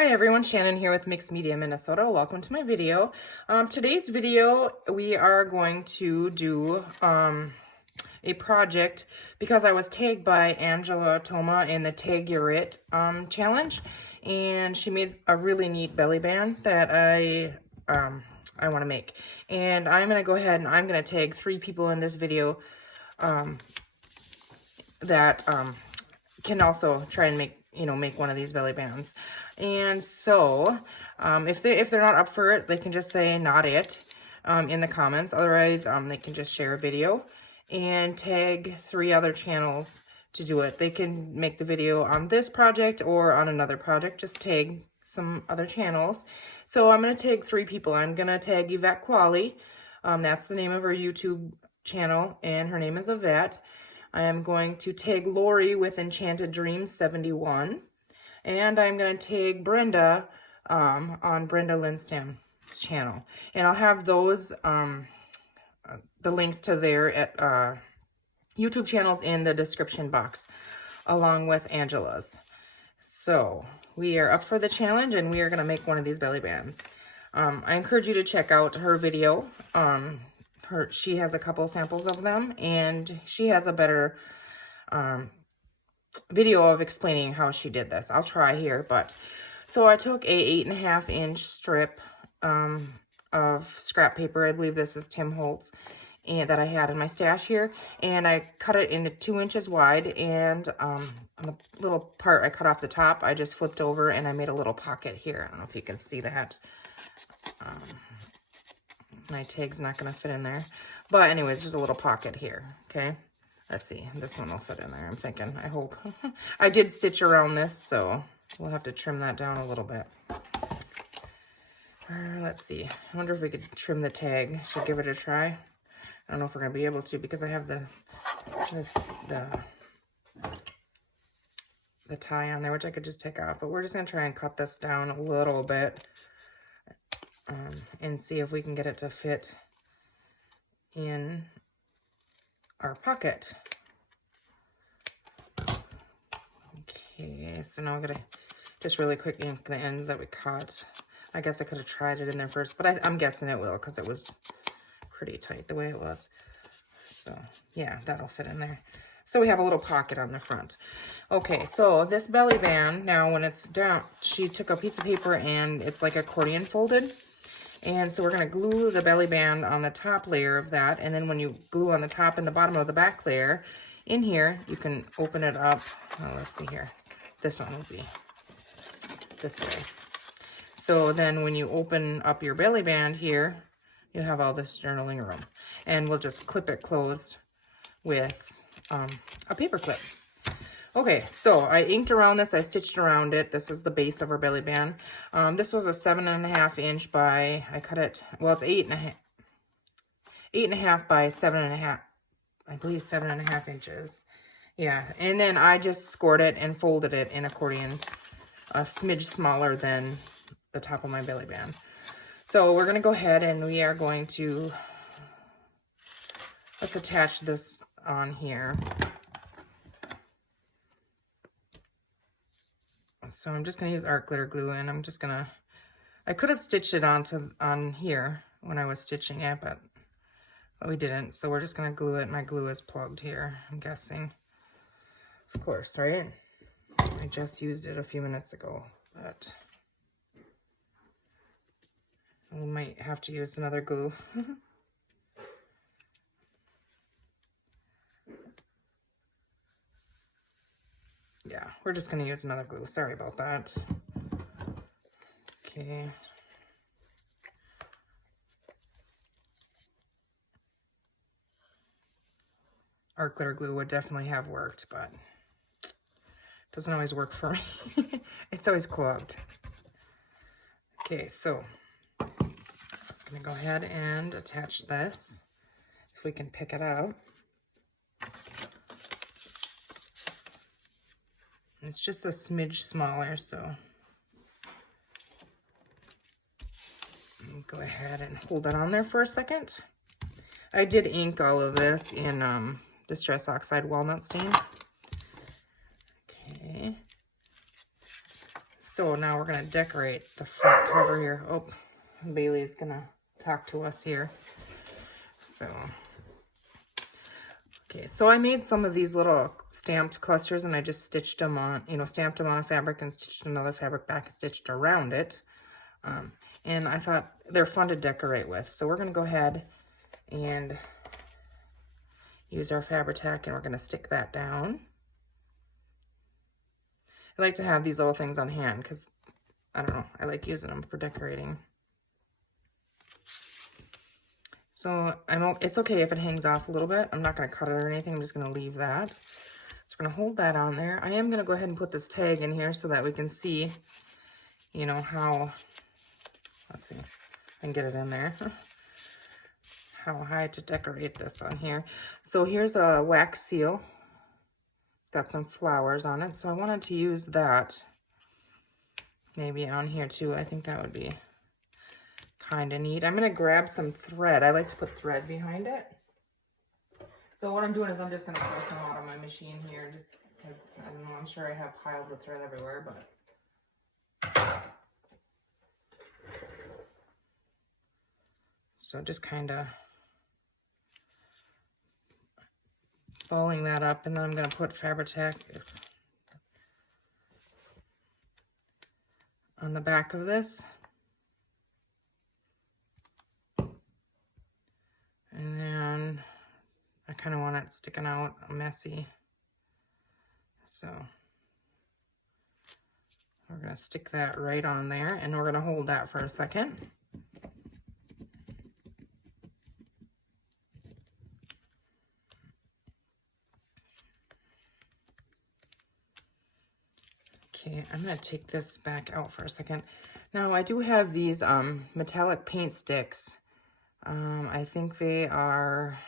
Hi everyone, Shannon here with Mixed Media Minnesota. Welcome to my video. Today's video we are going to do a project because I was tagged by Angela Toma in the Tag Your It challenge, and she made a really neat belly band that I want to make. And I'm going to go ahead and I'm going to tag 3 people in this video that can also try and make one of these belly bands. And so if they're not up for it, they can just say not it in the comments. Otherwise they can just share a video and tag 3 other channels to do it. They can make the video on this project or on another project. Just tag some other channels. So I'm going to tag 3 people. I'm going to tag Yvette Qualley. That's the name of her YouTube channel, and her name is Yvette. I am going to tag Lori with Enchanted Dreams 71. And I'm going to tag Brenda on Brenda Lindstam's channel. And I'll have those, the links to their YouTube channels in the description box, along with Angela's. So we are up for the challenge, and we are going to make one of these belly bands. I encourage you to check out her video. She has a couple samples of them, and she has a better video of explaining how she did this. I'll try here, but so I took a 8.5-inch strip of scrap paper. I believe this is Tim Holtz, and that I had in my stash here, and I cut it into 2 inches wide, and on the little part I cut off the top, I just flipped over and I made a little pocket here. I don't know if you can see that. My tag's not going to fit in there, but anyways, there's a little pocket here. Okay, let's see, this one will fit in there, I'm thinking. I hope. I did stitch around this, so we'll have to trim that down a little bit. Let's see, I wonder if we could trim the tag. Should give it a try. I don't know if we're going to be able to, because I have the tie on there, which I could just take off, but we're just going to try and cut this down a little bit and see if we can get it to fit in our pocket. Okay, so now I'm going to just really quick ink the ends that we cut. I guess I could have tried it in there first, but I'm guessing it will, because it was pretty tight the way it was. So yeah, that'll fit in there. So we have a little pocket on the front. Okay, so this belly band, now when it's down, she took a piece of paper and it's like accordion folded. And so we're going to glue the belly band on the top layer of that. And then when you glue on the top and the bottom of the back layer, in here, you can open it up. Oh, let's see here. This one will be this way. So then when you open up your belly band here, you have all this journaling room. And we'll just clip it closed with a paper clip. Okay, so I inked around this, I stitched around it. This is the base of our belly band. This was a 7.5-inch by, I cut it, well, it's 8.5 by 7.5, I believe 7.5 inches. Yeah, and then I just scored it and folded it in accordion, a smidge smaller than the top of my belly band. So we're going to go ahead and we are going to, let's attach this on here. So I'm just going to use art glitter glue, and I'm just going to, I could have stitched it on here when I was stitching it, but we didn't. So we're just going to glue it. My glue is plugged here, I'm guessing. Of course, right? I just used it a few minutes ago, but we might have to use another glue. Yeah, we're just going to use another glue. Sorry about that. Okay. Art glitter glue would definitely have worked, but it doesn't always work for me. It's always clogged. Okay, so I'm going to go ahead and attach this, if we can pick it out. It's just a smidge smaller, so go ahead and hold it on there for a second. I did ink all of this in Distress Oxide Walnut Stain. Okay. So now we're gonna decorate the front cover here. Oh, Bailey's gonna talk to us here. So, okay, so I made some of these little stamped clusters and I just stitched them on, you know, stamped them on a fabric and stitched another fabric back and stitched around it. And I thought they're fun to decorate with. So we're gonna go ahead and use our Fabri-Tac and we're gonna stick that down. I like to have these little things on hand because, I don't know, I like using them for decorating. So it's okay if it hangs off a little bit. I'm not going to cut it or anything. I'm just going to leave that. So we're going to hold that on there. I am going to go ahead and put this tag in here so that we can see, you know, how, let's see, I can get it in there, how high to decorate this on here. So here's a wax seal. It's got some flowers on it, so I wanted to use that maybe on here too. I think that would be kind of neat. I'm going to grab some thread. I like to put thread behind it. So what I'm doing is I'm just going to pull some out of my machine here just because, I don't know, I'm sure I have piles of thread everywhere, but. So just kind of balling that up, and then I'm going to put Fabri-Tac on the back of this. And then I kind of want it sticking out messy. So we're going to stick that right on there, and we're going to hold that for a second. Okay, I'm going to take this back out for a second. Now, I do have these metallic paint sticks. I think they are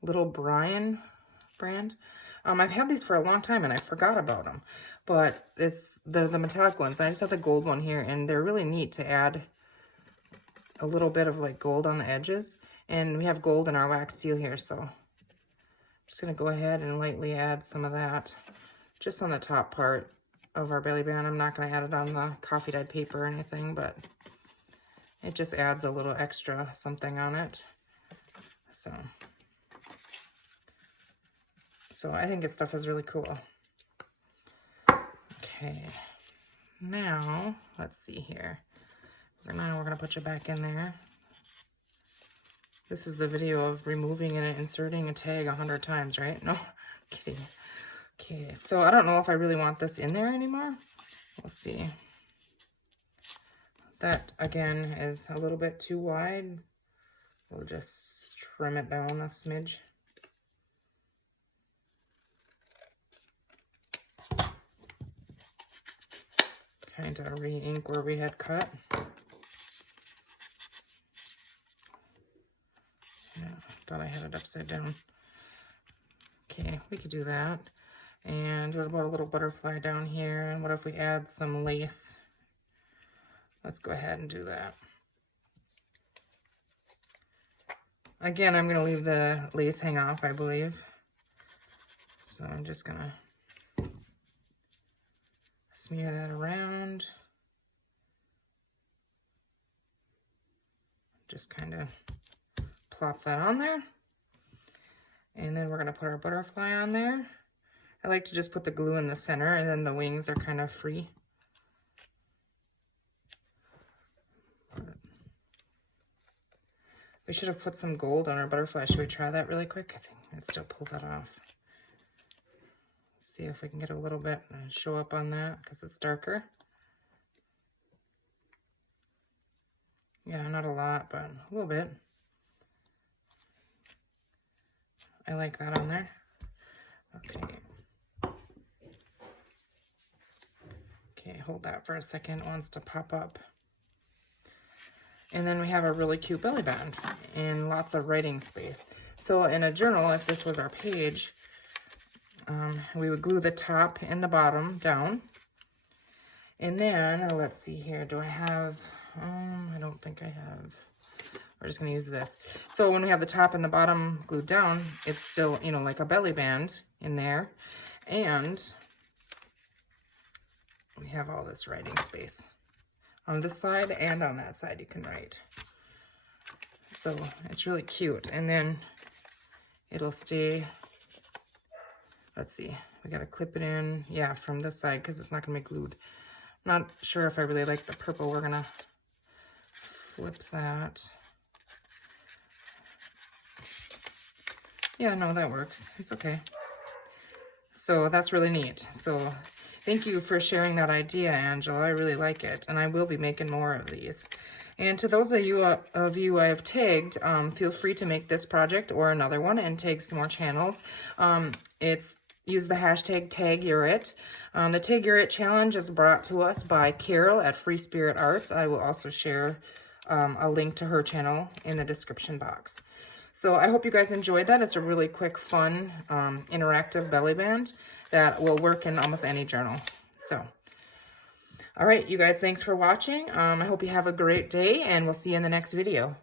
Little Brian brand. I've had these for a long time and I forgot about them. But it's the metallic ones. I just have the gold one here, and they're really neat to add a little bit of like gold on the edges. And we have gold in our wax seal here, so I'm just going to go ahead and lightly add some of that just on the top part of our belly band. I'm not going to add it on the coffee dyed paper or anything, but it just adds a little extra something on it. So I think this stuff is really cool. Okay, now let's see here. We're gonna put you back in there. This is the video of removing and inserting a tag 100 times, right? No, kidding. Okay, so I don't know if I really want this in there anymore. We'll see. That, again, is a little bit too wide. We'll just trim it down a smidge. Kind of re-ink where we had cut. Yeah, thought I had it upside down. Okay, we could do that. And what about a little butterfly down here? And what if we add some lace? Let's go ahead and do that. Again, I'm going to leave the lace hang off, I believe. So I'm just going to smear that around. Just kind of plop that on there. And then we're going to put our butterfly on there. I like to just put the glue in the center, and then the wings are kind of free. We should have put some gold on our butterfly. Should we try that really quick? I think I'd still pull that off. See if we can get a little bit and show up on that because it's darker. Yeah, not a lot, but a little bit. I like that on there. Okay. Okay, hold that for a second. It wants to pop up. And then we have a really cute belly band and lots of writing space. So in a journal, if this was our page, we would glue the top and the bottom down. And then, let's see here, do I have, I don't think I have. We're just going to use this. So when we have the top and the bottom glued down, it's still, you know, like a belly band in there. And we have all this writing space. On this side and on that side you can write. So it's really cute. And then it'll stay, let's see, we gotta clip it in, yeah, from this side because it's not gonna be glued. I'm not sure if I really like the purple. We're gonna flip that. Yeah, no, that works. It's okay. So that's really neat. So thank you for sharing that idea, Angela. I really like it, and I will be making more of these. And to those of you I have tagged, feel free to make this project or another one and tag some more channels. Use the hashtag #TagYourIt. The Tag Your It challenge is brought to us by Caryl at Free Spirit Arts. I will also share a link to her channel in the description box. So I hope you guys enjoyed that. It's a really quick, fun, interactive belly band that will work in almost any journal. So, all right, you guys, thanks for watching. I hope you have a great day, and we'll see you in the next video.